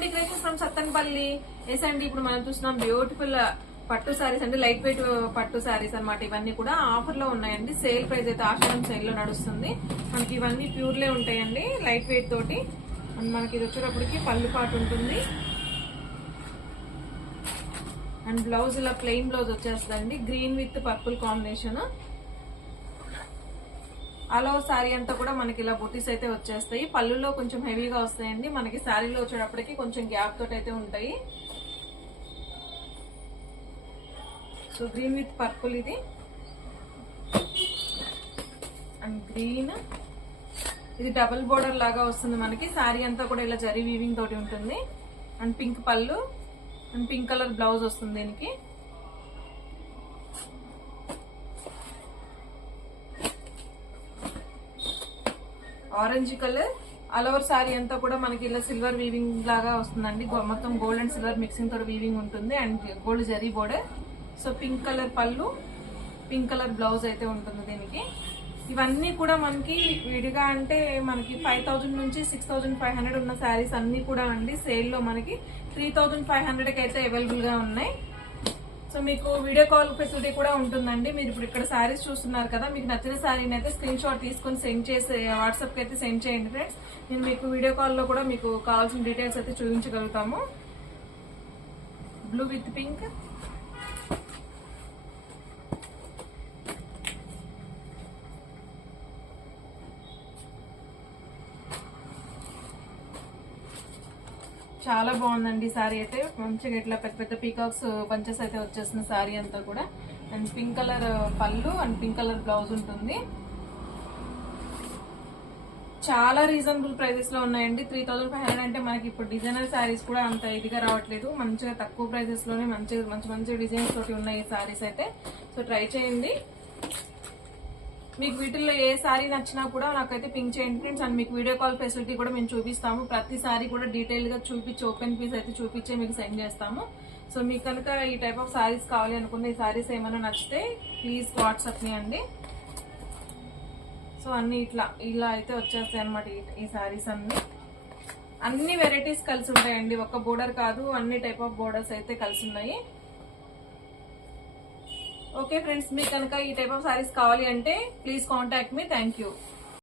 Home decoration from Sattenapalli. Yes అండి, ఇప్పుడు మనం చూస్తున్నాం బ్యూటిఫుల్ పట్టు శారీస్ అండి, లైట్ వెయిట్ పట్టు శారీస్ అన్నమాట. ఇవన్నీ కూడా ఆఫర్ లో ఉన్నాయండి. సేల్ ప్రైస్ అయితే ఆషాఢం సేల్ లో నడుస్తుంది. మనకి ఇవన్నీ ప్యూర్లే ఉంటాయండి, లైట్ వెయిట్ తోటి. అండ్ మనకి ఇది వచ్చేటప్పటికి పళ్ళు పాటు ఉంటుంది. అండ్ బ్లౌజ్ ఇలా ప్లెయిన్ బ్లౌజ్ వచ్చేస్తుందండి, గ్రీన్ విత్ పర్పుల్ కాంబినేషన్. అలా శారీ అంతా కూడా మనకి ఇలా బుటీస్ అయితే వచ్చేస్తాయి. పళ్ళులో కొంచెం హెవీగా వస్తాయండి. మనకి శారీలో వచ్చేటప్పటికి కొంచెం గ్యాప్ తోటి అయితే ఉంటాయి. సో గ్రీన్ విత్ పర్పుల్ ఇది, అండ్ గ్రీన్ ఇది డబుల్ బోర్డర్ లాగా వస్తుంది మనకి. శారీ అంతా కూడా ఇలా జరీ వీవింగ్ తోటి ఉంటుంది. అండ్ పింక్ పళ్ళు అండ్ పింక్ కలర్ బ్లౌజ్ వస్తుంది దీనికి. Orange colour all over sari అంతా కూడా మనకి ఇలా సిల్వర్ వీవింగ్ లాగా వస్తుందండి. మొత్తం గోల్డ్ అండ్ సిల్వర్ మిక్సింగ్ తోటి వీవింగ్ ఉంటుంది. And gold zari border. So pink colour పళ్ళు, పింక్ కలర్ బ్లౌజ్ అయితే ఉంటుంది దీనికి. ఇవన్నీ కూడా మనకి విడిగా అంటే మనకి 5000 నుంచి 6500 ఉన్న శారీస్ అన్ని కూడా అండి సేల్లో మనకి 3500 కి అయితే అవైలబుల్ గా ఉన్నాయి. సో మీకు వీడియో కాల్ ఫెసిలిటీ కూడా ఉంటుందండి. మీరు ఇప్పుడు ఇక్కడ శారీస్ చూస్తున్నారు కదా, మీకు నచ్చిన శారీని అయితే స్క్రీన్ షాట్ తీసుకొని సెండ్ చేసి వాట్సాప్ కి అయితే సెండ్ చేయండి ఫ్రెండ్స్. నేను మీకు వీడియో కాల్ లో కూడా మీకు కావాల్సిన డీటెయిల్స్ అయితే చూపించగలుగుతాము. బ్లూ విత్ పింక్, చాలా బాగుందండి శారీ అయితే. మంచిగా ఇట్లా పెద్ద పెద్ద పీకాక్స్ బంచెస్ అయితే వచ్చేసిన శారీ అంతా కూడా. అండ్ పింక్ కలర్ పళ్ళు అండ్ పింక్ కలర్ బ్లౌజ్ ఉంటుంది. చాలా రీజనబుల్ ప్రైజెస్ లో ఉన్నాయండి. 3500 అంటే మనకి ఇప్పుడు డిజైనర్ శారీస్ కూడా అంత ఇదిగా రావట్లేదు. మంచిగా తక్కువ ప్రైజెస్ లోనే మంచి మంచి డిజైన్స్ తోటి ఉన్నాయి ఈ శారీస్ అయితే. సో ట్రై చేయండి. మీకు వీటిల్లో ఏ శారీ నచ్చినా కూడా నాకైతే పింక్ చేయండి ఫ్రెండ్స్. అండ్ మీకు వీడియో కాల్ ఫెసిలిటీ కూడా మేము చూపిస్తాము. ప్రతి శారీ కూడా డీటెయిల్ గా చూపించి ఓపెన్ పీస్ అయితే చూపించే మీకు సెండ్ చేస్తాము. సో మీకు కనుక ఈ టైప్ ఆఫ్ శారీస్ కావాలి అనుకున్న ఈ శారీస్ ఏమైనా నచ్చితే ప్లీజ్ వాట్సాప్ మీ అండి. సో అన్ని ఇలా అయితే వచ్చేస్తాయి అనమాట ఈ శారీస్ అన్ని వెరైటీస్ కలిసి ఉంటాయండి. ఒక బోర్డర్ కాదు, అన్ని టైప్ ఆఫ్ బోర్డర్స్ అయితే కలిసి ఉన్నాయి. ఓకే ఫ్రెండ్స్, మీకు కనుక ఈ టైప్ ఆఫ్ శారీస్ కావాలి అంటే please contact me. Thank you.